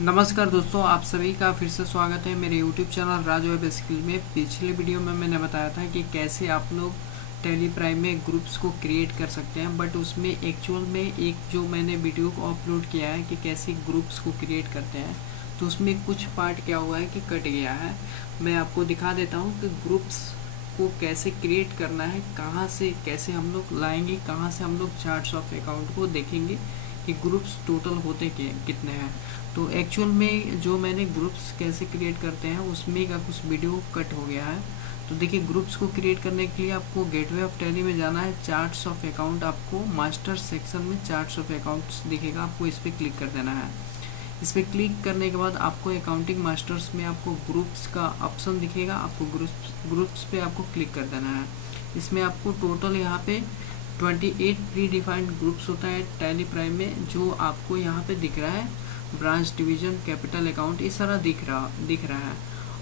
नमस्कार दोस्तों, आप सभी का फिर से स्वागत है मेरे YouTube चैनल राज वेब स्किल में। पिछले वीडियो में मैंने बताया था कि कैसे आप लोग टेली प्राइम में ग्रुप्स को क्रिएट कर सकते हैं, बट उसमें एक्चुअल में एक जो मैंने वीडियो को अपलोड किया है कि कैसे ग्रुप्स को क्रिएट करते हैं, तो उसमें कुछ पार्ट क्या हुआ है कि कट गया है। मैं आपको दिखा देता हूँ कि ग्रुप्स को कैसे क्रिएट करना है, कहाँ से कैसे हम लोग लाएंगे, कहाँ से हम लोग चार्ट्स ऑफ अकाउंट को देखेंगे कि ग्रुप्स टोटल होते कितने हैं। तो एक्चुअल में जो मैंने ग्रुप्स कैसे क्रिएट करते हैं उसमें का कुछ वीडियो कट हो गया है। तो देखिए, ग्रुप्स को क्रिएट करने के लिए आपको गेटवे ऑफ टैली में जाना है। चार्ट्स ऑफ अकाउंट, आपको मास्टर सेक्शन में चार्ट्स ऑफ अकाउंट्स दिखेगा, आपको इस पर क्लिक कर देना है। इस पर क्लिक करने के बाद आपको अकाउंटिंग मास्टर्स में आपको ग्रुप्स का ऑप्शन दिखेगा, आपको ग्रुप्स पे आपको क्लिक कर देना है। इसमें आपको टोटल यहाँ पे 28 प्री डिफाइंड ग्रुप्स होता है टैली प्राइम में, जो आपको यहाँ पे दिख रहा है। ब्रांच, डिवीजन, कैपिटल अकाउंट, ये सारा दिख रहा है।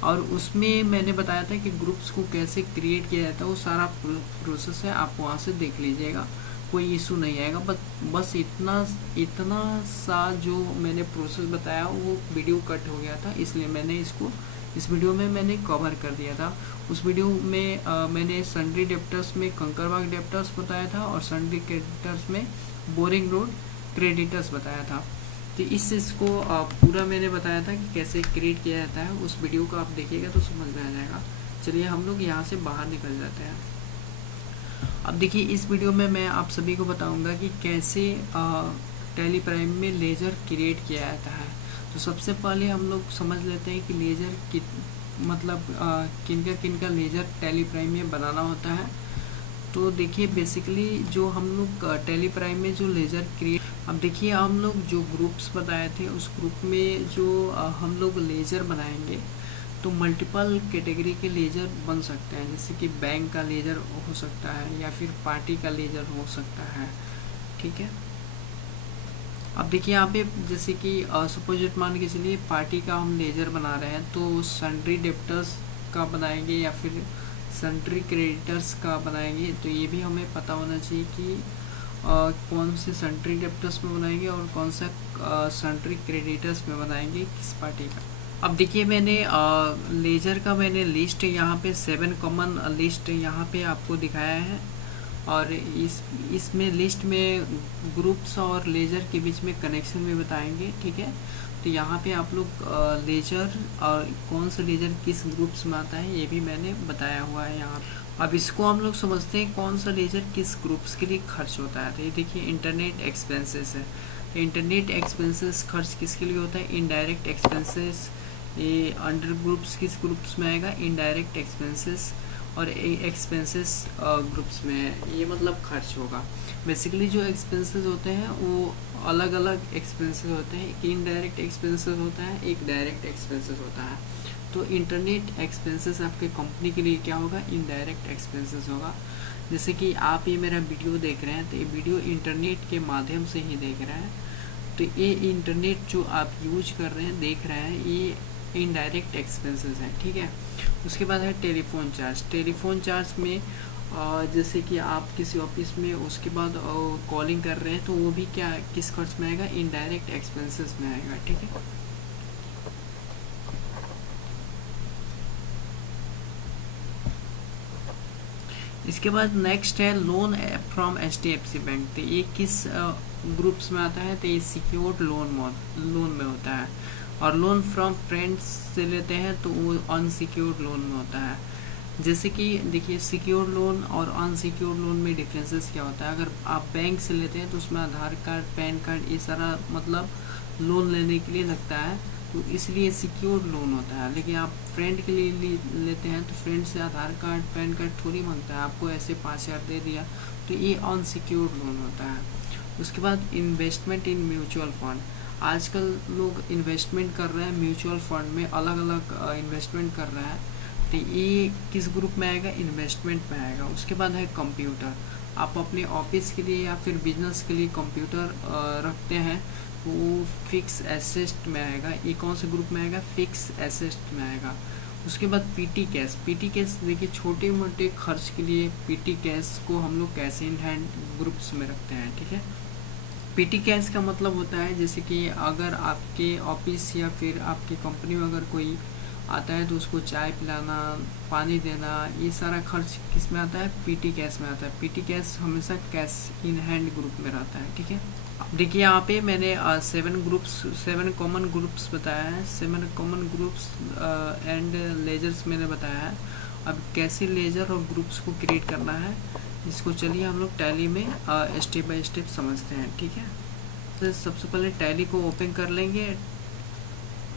और उसमें मैंने बताया था कि ग्रुप्स को कैसे क्रिएट किया जाता है, वो सारा प्रोसेस है, आप वहाँ से देख लीजिएगा, कोई इशू नहीं आएगा। बस इतना इतना सा जो मैंने प्रोसेस बताया वो वीडियो कट हो गया था, इसलिए मैंने इसको इस वीडियो में मैंने कवर कर दिया था। उस वीडियो में मैंने सन्ड्री डेप्टर्स में कंकरबाग डेप्टर्स बताया था और सन्ड्री क्रेडिटर्स में बोरिंग रोड क्रेडिटर्स बताया था। तो इस चीज़ को पूरा मैंने बताया था कि कैसे क्रिएट किया जाता है। उस वीडियो को आप देखिएगा तो समझ में आ जाएगा। चलिए हम लोग यहाँ से बाहर निकल जाते हैं। अब देखिए, इस वीडियो में मैं आप सभी को बताऊंगा कि कैसे टैली प्राइम में लेजर क्रिएट किया जाता है। तो सबसे पहले हम लोग समझ लेते हैं कि लेजर मतलब किनका लेजर टैली प्राइम में बनाना होता है। तो देखिए, बेसिकली जो हम लोग टैली प्राइम में जो लेजर क्रिएट, अब देखिए हम लोग जो ग्रुप्स बताए थे उस ग्रुप में जो हम लोग लेजर बनाएंगे तो मल्टीपल कैटेगरी के लेजर बन सकते हैं। जैसे कि बैंक का लेजर हो सकता है या फिर पार्टी का लेजर हो सकता है, ठीक है। अब देखिए यहाँ पे जैसे कि सपोजिट मान के चलिए पार्टी का हम लेजर बना रहे हैं, तो सन्ड्री डेप्टर्स का बनाएंगे या फिर सन्ड्री क्रेडिटर्स का बनाएंगे। तो ये भी हमें पता होना चाहिए कि कौन से सन्ड्री डेप्टर्स में बनाएंगे और कौन सा सन्ड्री क्रेडिटर्स में बनाएंगे, किस पार्टी का। अब देखिए, मैंने लेजर का मैंने लिस्ट यहाँ पे 7 कॉमन लिस्ट यहाँ पे आपको दिखाया है, और इसमें लिस्ट में ग्रुप्स और लेजर के बीच में कनेक्शन भी बताएंगे, ठीक है। तो यहाँ पे आप लोग लेजर और कौन सा लेजर किस ग्रुप्स में आता है ये भी मैंने बताया हुआ है यहाँ पे। अब इसको हम लोग समझते हैं कौन सा लेजर किस ग्रुप्स के लिए खर्च होता है। तो ये देखिए, इंटरनेट एक्सपेंसेस है। इंटरनेट एक्सपेंसेस खर्च किसके लिए होता है? Indirect expenses. ये अंडर ग्रुप्स किस ग्रुप्स में आएगा? इनडायरेक्ट एक्सपेंसेस और एक्सपेंसेस ग्रुप्स में है, ये मतलब खर्च होगा। बेसिकली जो एक्सपेंसेस होते हैं वो अलग अलग एक्सपेंसेस होते हैं। एक इनडायरेक्ट एक्सपेंसेस होता है, एक डायरेक्ट एक्सपेंसेस होता है। तो इंटरनेट एक्सपेंसेस आपके कंपनी के लिए क्या होगा? इनडायरेक्ट एक्सपेंसेस होगा। जैसे कि आप ये मेरा वीडियो देख रहे हैं, तो ये वीडियो इंटरनेट के माध्यम से ही देख रहे हैं, तो ये इंटरनेट जो आप यूज कर रहे हैं, देख रहे हैं, ये इनडायरेक्ट एक्सपेंसेस है, ठीक है। उसके बाद है टेलीफोन चार्ज। टेलीफोन चार्ज में जैसे कि आप किसी ऑफिस में उसके बाद कॉलिंग कर रहे हैं, तो वो भी क्या किस खर्च में आएगा? इनडायरेक्ट एक्सपेंसेस में आएगा, ठीक है। इसके बाद नेक्स्ट है लोन फ्रॉम HDFC बैंक। तो ये किस ग्रुप्स में आता है? तो ये सिक्योर्ड लोन में होता है। और लोन फ्रॉम फ्रेंड्स से लेते हैं तो वो अनसिक्योर्ड लोन में होता है। जैसे कि देखिए, सिक्योर लोन और अनसिक्योर्ड लोन में डिफरेंसेस क्या होता है? अगर आप बैंक से लेते हैं तो उसमें आधार कार्ड, पैन कार्ड, ये सारा मतलब लोन लेने के लिए लगता है, तो इसलिए सिक्योर लोन होता है। लेकिन आप फ्रेंड के लिए लेते हैं तो फ्रेंड से आधार कार्ड, पैन कार्ड थोड़ी मांगता है, आपको ऐसे 5,000 दे दिया, तो ये अनसिक्योर्ड लोन होता है। उसके बाद इन्वेस्टमेंट इन म्यूचुअल फंड। आजकल लोग इन्वेस्टमेंट कर रहे हैं म्यूचुअल फंड में, अलग अलग इन्वेस्टमेंट कर रहे हैं, तो ये किस ग्रुप में आएगा? इन्वेस्टमेंट में आएगा। उसके बाद है कंप्यूटर। आप अपने ऑफिस के लिए या फिर बिजनेस के लिए कंप्यूटर रखते हैं, वो फिक्स एसेट में आएगा। ये कौन से ग्रुप में आएगा? फिक्स एसेट में आएगा। उसके बाद पीटी कैश। पीटी कैश देखिए, छोटे मोटे खर्च के लिए पीटी कैश को हम लोग कैश इन हैंड ग्रुप्स में रखते हैं, ठीक है। पीटी कैश का मतलब होता है जैसे कि अगर आपके ऑफिस या फिर आपकी कंपनी में अगर कोई आता है तो उसको चाय पिलाना, पानी देना, ये सारा खर्च किस में आता है? पीटी कैश में आता है। पीटी कैश हमेशा कैश इन हैंड ग्रुप में रहता है, ठीक है। देखिए यहाँ पे मैंने 7 कॉमन ग्रुप्स बताया है, 7 कॉमन ग्रुप्स एंड लेजर्स मैंने बताया है। अब कैसे लेजर और ग्रुप्स को क्रिएट करना है इसको चलिए हम लोग टैली में स्टेप बाय स्टेप समझते हैं, ठीक है। तो सबसे पहले टैली को ओपन कर लेंगे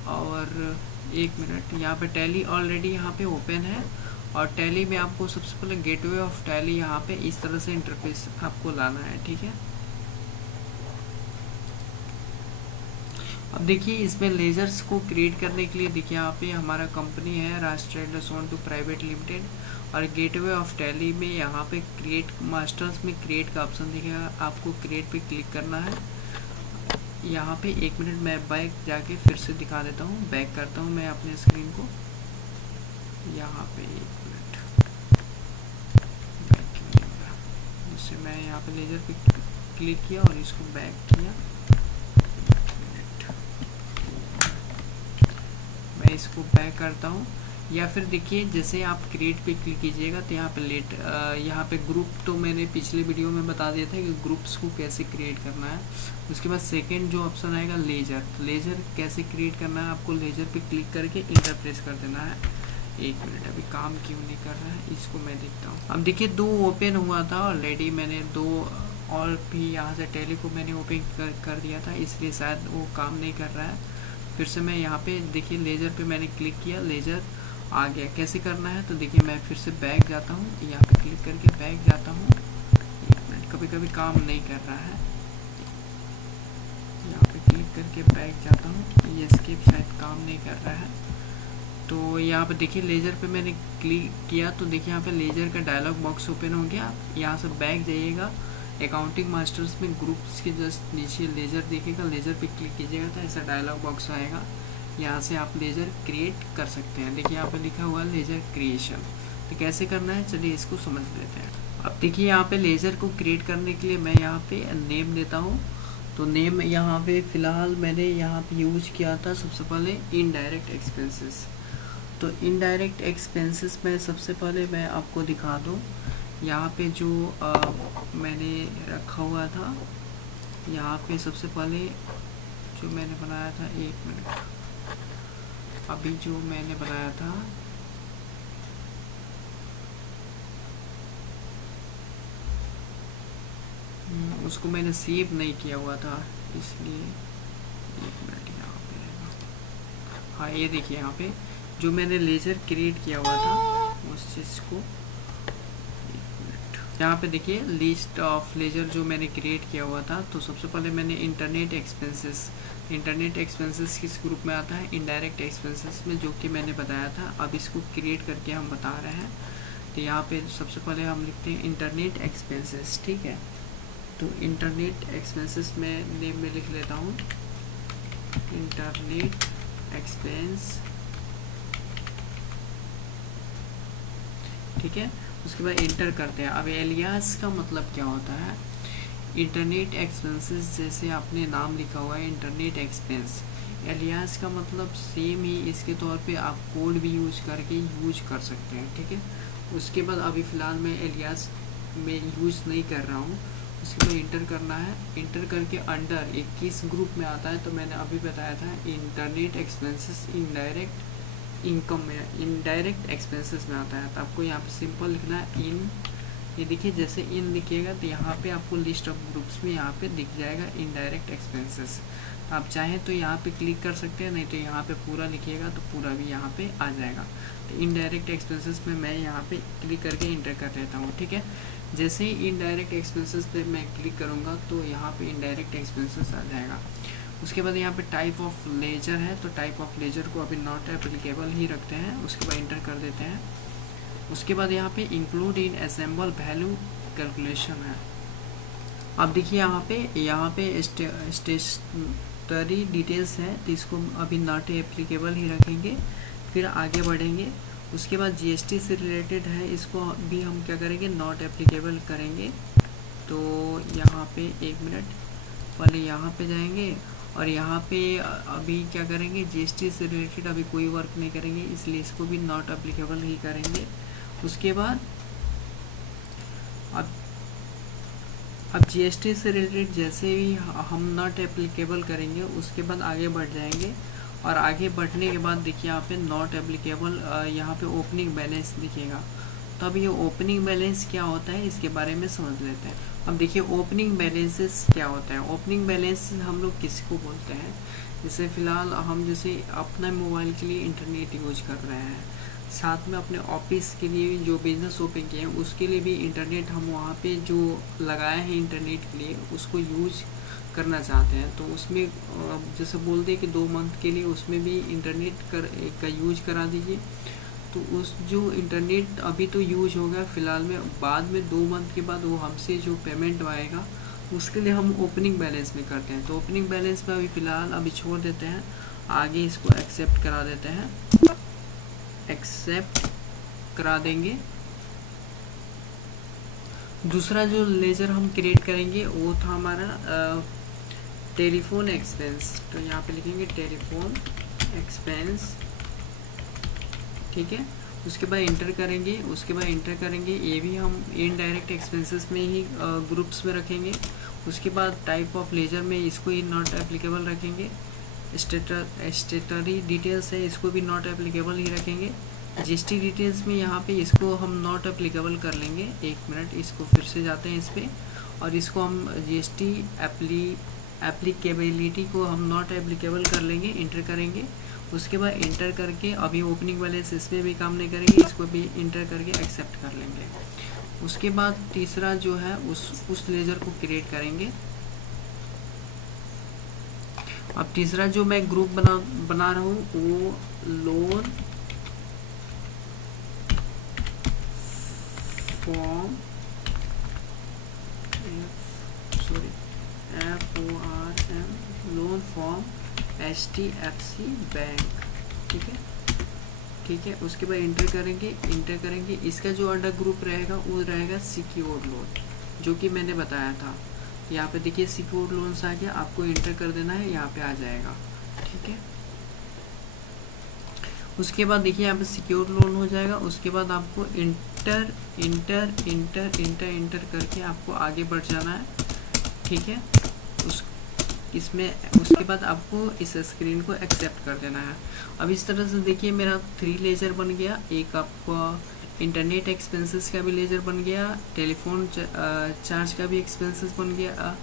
और 1 मिनट, यहाँ पे टैली ऑलरेडी यहाँ पे ओपन है और टैली में आपको सबसे पहले गेटवे ऑफ टैली यहाँ पे इस तरह से इंटरफेस आपको लाना है, ठीक है। अब देखिए इसमें लेजर्स को क्रिएट करने के लिए देखिए यहाँ पे हमारा कंपनी है Raj traders on to private limited और गेटवे ऑफ टैली में यहाँ पे क्रिएट मास्टर्स में क्रिएट का ऑप्शन दिखेगा, आपको क्रिएट पे क्लिक करना है। यहाँ पे 1 मिनट मैं बैक जाके फिर से दिखा देता हूँ, बैक करता हूँ मैं अपने स्क्रीन को। यहाँ पे 1 मिनट बैक किया, जिससे मैं यहाँ पे लेजर पे क्लिक किया और इसको बैक किया। मैं इसको बैक करता हूँ या फिर देखिए जैसे आप क्रिएट पे क्लिक कीजिएगा तो यहाँ पे यहाँ पे ग्रुप तो मैंने पिछले वीडियो में बता दिया था कि ग्रुप्स को कैसे क्रिएट करना है। उसके बाद सेकंड जो ऑप्शन आएगा लेजर, तो लेजर कैसे क्रिएट करना है, आपको लेजर पे क्लिक करके इंटर प्रेस कर देना है। 1 मिनट अभी काम क्यों नहीं कर रहा है इसको मैं देखता हूँ। अब देखिए 2 ओपन हुआ था ऑलरेडी, मैंने 2 और भी यहाँ से टैली को मैंने ओपन कर दिया था, इसलिए शायद वो काम नहीं कर रहा है। फिर से मैं यहाँ पे देखिए लेजर पे मैंने क्लिक किया, लेजर आ गया। कैसे करना है तो देखिए मैं फिर से बैक जाता हूँ, यहाँ पे क्लिक करके बैक जाता हूँ। 1 मिनट कभी कभी काम नहीं कर रहा है, यहाँ पे क्लिक करके बैक जाता हूँ, ये एस्केप शायद काम नहीं कर रहा है। तो यहाँ पे देखिए लेजर पे मैंने क्लिक किया तो देखिए यहाँ पे लेजर का डायलॉग बॉक्स ओपन हो गया। यहाँ से बैक जाइएगा, अकाउंटिंग मास्टर्स में ग्रुप्स के जस्ट नीचे लेजर दिखेगा, लेजर पे क्लिक कीजिएगा तो ऐसा डायलॉग बॉक्स आएगा। यहाँ से आप लेजर क्रिएट कर सकते हैं। देखिए यहाँ पे लिखा हुआ है लेजर क्रिएशन, तो कैसे करना है चलिए इसको समझ लेते हैं। अब देखिए यहाँ पे लेजर को क्रिएट करने के लिए मैं यहाँ पे नेम देता हूँ। तो नेम यहाँ पे फ़िलहाल मैंने यहाँ पे यूज किया था सबसे पहले इनडायरेक्ट एक्सपेंसेस। तो इनडायरेक्ट एक्सपेंसेस में सबसे पहले मैं आपको दिखा दूँ यहाँ पे जो मैंने रखा हुआ था, यहाँ पे सबसे पहले जो मैंने बनाया था, 1 मिनट अभी जो मैंने बनाया था उसको मैंने सेव नहीं किया हुआ था, इसलिए 1 मिनट यहाँ पे रहेगा। हाँ ये देखिए यहाँ पे जो मैंने लेजर क्रिएट किया हुआ था उस चीज़ को, यहाँ पे देखिए लिस्ट ऑफ लेजर जो मैंने क्रिएट किया हुआ था। तो सबसे पहले मैंने इंटरनेट एक्सपेंसेस किस ग्रुप में आता है? इनडायरेक्ट एक्सपेंसेस में, जो कि मैंने बताया था। अब इसको क्रिएट करके हम बता रहे हैं। तो यहाँ पे सबसे पहले हम लिखते हैं इंटरनेट एक्सपेंसेस, ठीक है। तो इंटरनेट एक्सपेंसेस में नेम में लिख लेता हूँ इंटरनेट एक्सपेंस, ठीक है। उसके बाद इंटर करते हैं। अब एलियास का मतलब क्या होता है? इंटरनेट एक्सपेंसेस जैसे आपने नाम लिखा हुआ है इंटरनेट एक्सपेंस, एलियास का मतलब सेम ही इसके तौर पे आप कोड भी यूज करके यूज कर सकते हैं, ठीक है। उसके बाद अभी फ़िलहाल मैं एलियास में यूज नहीं कर रहा हूँ। उसके बाद इंटर करना है। इंटर करके अंडर एक किस ग्रुप में आता है तो मैंने अभी बताया था इंटरनेट एक्सपेंसेस इनडायरेक्ट इनकम में, इनडायरेक्ट एक्सपेंसेस में आता है। तो आपको यहाँ पे सिंपल लिखना है इन, ये देखिए जैसे इन लिखिएगा तो यहाँ पे आपको लिस्ट ऑफ ग्रुप्स में यहाँ पे दिख जाएगा इनडायरेक्ट एक्सपेंसेस। आप चाहें तो यहाँ पे क्लिक कर सकते हैं, नहीं तो यहाँ पे पूरा लिखिएगा तो पूरा भी यहाँ पे आ जाएगा। तो इनडायरेक्ट एक्सपेंसेस में मैं यहाँ पे क्लिक करके इंटर कर लेता हूँ, ठीक है। जैसे ही इनडायरेक्ट एक्सपेंसेस पे मैं क्लिक करूँगा तो यहाँ पे इनडायरेक्ट एक्सपेंसेस आ जाएगा। उसके बाद यहाँ पे टाइप ऑफ लेजर है, तो टाइप ऑफ लेजर को अभी नॉट एप्लीकेबल ही रखते हैं। उसके बाद इंटर कर देते हैं। उसके बाद यहाँ पे include in assemble value calculation है। अब देखिए यहाँ पे स्टेशनरी डिटेल्स है, तो इसको अभी नॉट एप्लीकेबल ही रखेंगे, फिर आगे बढ़ेंगे। उसके बाद जीएसटी से रिलेटेड है, इसको भी हम क्या करेंगे, नॉट एप्लीकेबल करेंगे। तो यहाँ पे 1 मिनट पहले यहाँ पे जाएंगे और यहाँ पे अभी क्या करेंगे, जीएसटी से रिलेटेड अभी कोई वर्क नहीं करेंगे, इसलिए इसको भी नॉट एप्लीकेबल ही करेंगे। उसके बाद अब जीएसटी से रिलेटेड जैसे भी हम नॉट एप्लीकेबल करेंगे उसके बाद आगे बढ़ जाएंगे, और आगे बढ़ने के बाद देखिए यहाँ पे नॉट एप्लीकेबल, यहाँ पे ओपनिंग बैलेंस दिखेगा। तो अब ये ओपनिंग बैलेंस क्या होता है इसके बारे में समझ लेते हैं। अब देखिए ओपनिंग बैलेंसेस क्या होता है। ओपनिंग बैलेंस हम लोग किसको बोलते हैं, जैसे फ़िलहाल हम जैसे अपना मोबाइल के लिए इंटरनेट यूज कर रहे हैं, साथ में अपने ऑफिस के लिए जो बिज़नेस ओपन किए हैं उसके लिए भी इंटरनेट हम वहाँ पे जो लगाए हैं इंटरनेट के लिए उसको यूज करना चाहते हैं, तो उसमें जैसे बोलते हैं कि 2 मंथ के लिए उसमें भी इंटरनेट का यूज करा दीजिए। तो उस जो इंटरनेट अभी तो यूज होगा फ़िलहाल में, बाद में 2 मंथ के बाद वो हमसे जो पेमेंट आएगा उसके लिए हम ओपनिंग बैलेंस में करते हैं। तो ओपनिंग बैलेंस में अभी फ़िलहाल अभी छोड़ देते हैं, आगे इसको एक्सेप्ट करा देते हैं, एक्सेप्ट करा देंगे। दूसरा जो लेजर हम क्रिएट करेंगे वो था हमारा टेलीफोन एक्सपेंस। तो यहाँ पे लिखेंगे टेलीफोन एक्सपेंस, ठीक है। उसके बाद इंटर करेंगे, उसके बाद इंटर करेंगे, ये भी हम इनडायरेक्ट एक्सपेंसेस में ही ग्रुप्स में रखेंगे। उसके बाद टाइप ऑफ लेजर में इसको ही नॉट एप्लीकेबल रखेंगे। स्टेटरी डिटेल्स है, इसको भी नॉट एप्लीकेबल ही रखेंगे। जीएसटी डिटेल्स में यहाँ पे इसको हम नॉट एप्लीकेबल कर लेंगे। 1 मिनट, इसको फिर से जाते हैं इस पर, और इसको हम जीएसटी एप्लीकेबिलिटी को हम नॉट एप्लीकेबल कर लेंगे, इंटर करेंगे। उसके बाद इंटर करके अभी ओपनिंग बैलेंस इसमें भी काम नहीं करेंगे, इसको भी इंटर करके एक्सेप्ट कर लेंगे। उसके बाद तीसरा जो है उस लेजर को क्रिएट करेंगे। अब तीसरा जो मैं ग्रुप बना रहा हूँ वो loan form FORM loan form HDFC bank, ठीक है, ठीक है। उसके बाद इंटर करेंगे। इसका जो अंडर ग्रुप रहेगा वो रहेगा सिक्योर्ड लोन, जो कि मैंने बताया था। यहाँ पे देखिए सिक्योर्ड लोन्स आ गया, आपको इंटर कर देना है, यहाँ पे आ जाएगा, ठीक है। उसके बाद देखिए यहाँ पे सिक्योर्ड लोन हो जाएगा। उसके बाद आपको इंटर करके आपको आगे बढ़ जाना है, ठीक है। उसके बाद आपको इस स्क्रीन को एक्सेप्ट कर देना है। अब इस तरह से देखिए मेरा 3 लेजर बन गया। एक आपको इंटरनेट एक्सपेंसेस का भी लेजर बन गया, टेलीफोन चार्ज का भी एक्सपेंसेस बन गया,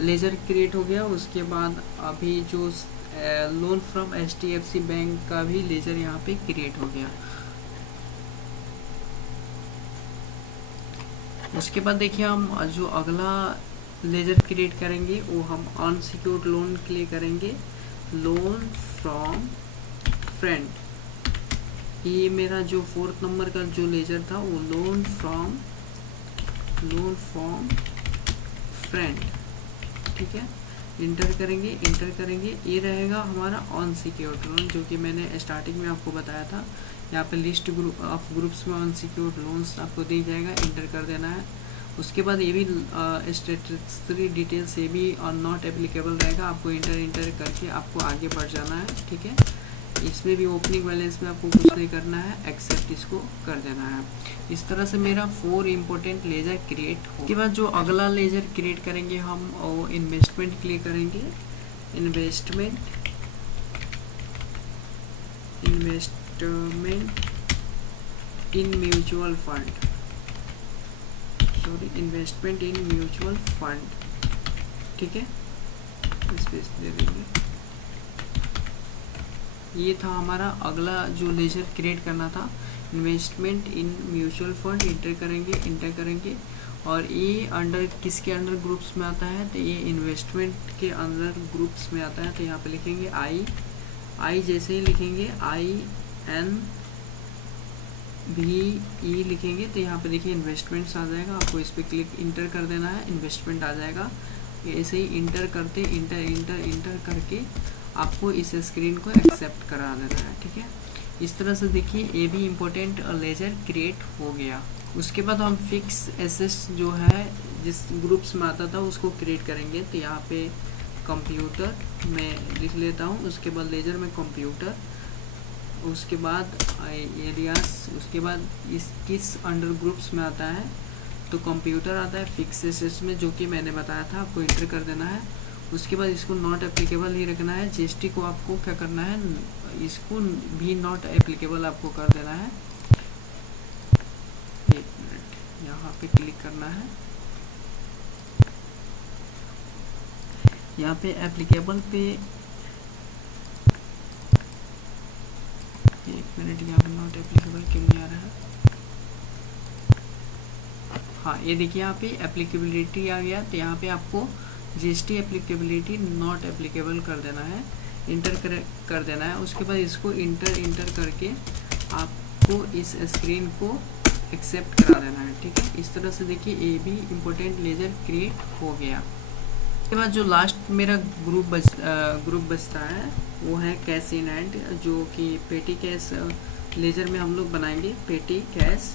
लेजर क्रिएट हो गया। उसके बाद अभी जो लोन फ्रॉम HDFC बैंक का भी लेजर यहाँ पे क्रिएट हो गया। उसके बाद देखिए हम जो अगला लेजर क्रिएट करेंगे वो हम अनसिक्योर्ड लोन के लिए करेंगे, लोन फ्रॉम फ्रेंड। ये मेरा जो 4th नंबर का जो लेजर था वो लोन फ्रॉम फ्रेंड, ठीक है। इंटर करेंगे, ये रहेगा हमारा अनसिक्योर्ड लोन, जो कि मैंने स्टार्टिंग में आपको बताया था। यहाँ पे लिस्ट ऑफ ग्रुप्स में अनसिक्योर्ड लोन्स आपको दी जाएगा, इंटर कर देना है। उसके बाद ये भी स्टेटरी डिटेल्स ये भी नॉट एप्लीकेबल रहेगा, आपको इंटर करके आपको आगे बढ़ जाना है, ठीक है। इसमें भी ओपनिंग बैलेंस में आपको कुछ नहीं करना है, एक्सेप्ट इसको कर देना है। इस तरह से मेरा 4 इम्पोर्टेंट लेजर क्रिएट हो। उसके बाद जो अगला लेजर क्रिएट करेंगे हम वो इन्वेस्टमेंट के लिए करेंगे। Investment in mutual fund, investment in mutual fund, ठीक है। स्पेस दे देंगे। ये था हमारा अगला जो लेजर क्रिएट करना था, investment in mutual fund. Inter करेंगे और ये अंडर किसके अंडर ग्रुप्स में आता है, तो ये इन्वेस्टमेंट के अंदर ग्रुप्स में आता है। तो यहाँ पे लिखेंगे आई जैसे ही लिखेंगे INVE लिखेंगे तो यहाँ पे देखिए इन्वेस्टमेंट्स आ जाएगा। आपको इस पर क्लिक इंटर कर देना है, इन्वेस्टमेंट आ जाएगा। ऐसे ही इंटर करते इंटर करके आपको इस स्क्रीन को एक्सेप्ट करा देना है, ठीक है। इस तरह से देखिए ये भी इम्पोर्टेंट लेजर क्रिएट हो गया। उसके बाद हम फिक्स एसेट्स जो है जिस ग्रुप्स में आता था उसको क्रिएट करेंगे। तो यहाँ पे कंप्यूटर में लिख लेता हूँ, उसके बाद लेजर में कंप्यूटर, उसके बाद एरियाज, उसके बाद इस किस अंडर ग्रुप्स में आता है तो कंप्यूटर आता है फिक्सेस में, जो कि मैंने बताया था आपको इंटर कर देना है। उसके बाद इसको नॉट एप्लीकेबल ही रखना है। जीएसटी को आपको क्या करना है, इसको भी नॉट एप्लीकेबल आपको कर देना है। एक मिनट, यहाँ पे क्लिक करना है, यहाँ पे एप्लीकेबल पे, एक मिनट, यहाँ पे नॉट एप्लीकेबल क्यों नहीं आ रहा है। हाँ, ये देखिए यहाँ पे एप्लीकेबिलिटी आ गया। तो यहाँ पे आपको जीएसटी एप्लीकेबिलिटी नॉट एप्लीकेबल कर देना है, इंटर कर देना है। उसके बाद इसको इंटर करके आपको इस स्क्रीन को एक्सेप्ट करा देना है। ठीक है, इस तरह से देखिए ये भी इम्पोर्टेंट लेजर क्रिएट हो गया। उसके बाद जो लास्ट मेरा ग्रुप बचता है वो है कैश इन हैंड, जो कि पेटी कैश लेजर में हम लोग बनाएंगे। पेटी कैश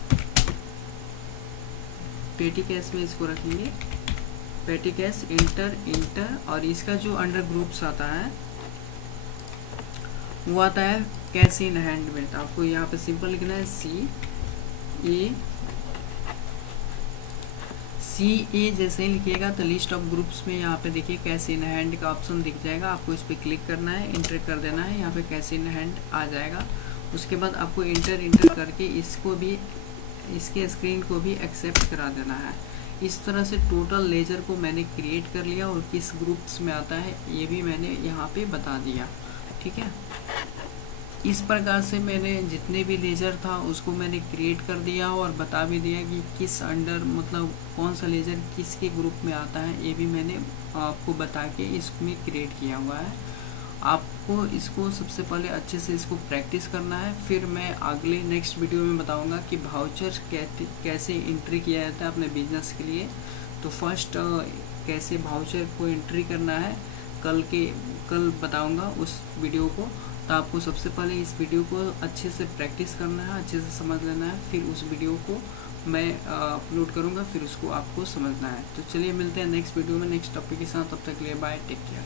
में इसको रखेंगे, पेटी कैश इंटर, और इसका जो अंडर ग्रुप्स आता है वो आता है कैश इन हैंड में। तो आपको यहाँ पे सिंपल लिखना है CA जैसे ही लिखिएगा तो लिस्ट ऑफ ग्रुप्स में यहाँ पे देखिए कैश इन हैंड का ऑप्शन दिख जाएगा। आपको इस पर क्लिक करना है, इंटर कर देना है, यहाँ पे कैश इन हैंड आ जाएगा। उसके बाद आपको इंटर करके इसको भी, इसके स्क्रीन को भी एक्सेप्ट करा देना है। इस तरह से टोटल लेजर को मैंने क्रिएट कर लिया, और किस ग्रुप्स में आता है ये भी मैंने यहाँ पे बता दिया। ठीक है, इस प्रकार से मैंने जितने भी लेजर था उसको मैंने क्रिएट कर दिया और बता भी दिया कि किस अंडर, मतलब कौन सा लेजर किसके ग्रुप में आता है, ये भी मैंने आपको बता के इसमें क्रिएट किया हुआ है। आपको इसको सबसे पहले अच्छे से इसको प्रैक्टिस करना है, फिर मैं अगले नेक्स्ट वीडियो में बताऊंगा कि वाउचर कैसे एंट्री किया जाता है अपने बिजनेस के लिए। तो फर्स्ट कैसे वाउचर को एंट्री करना है कल बताऊंगा उस वीडियो को। तो आपको सबसे पहले इस वीडियो को अच्छे से प्रैक्टिस करना है, अच्छे से समझ लेना है, फिर उस वीडियो को मैं अपलोड करूंगा, फिर उसको आपको समझना है। तो चलिए मिलते हैं नेक्स्ट वीडियो में नेक्स्ट टॉपिक के साथ। तब तक के लिए बाय, टेक केयर।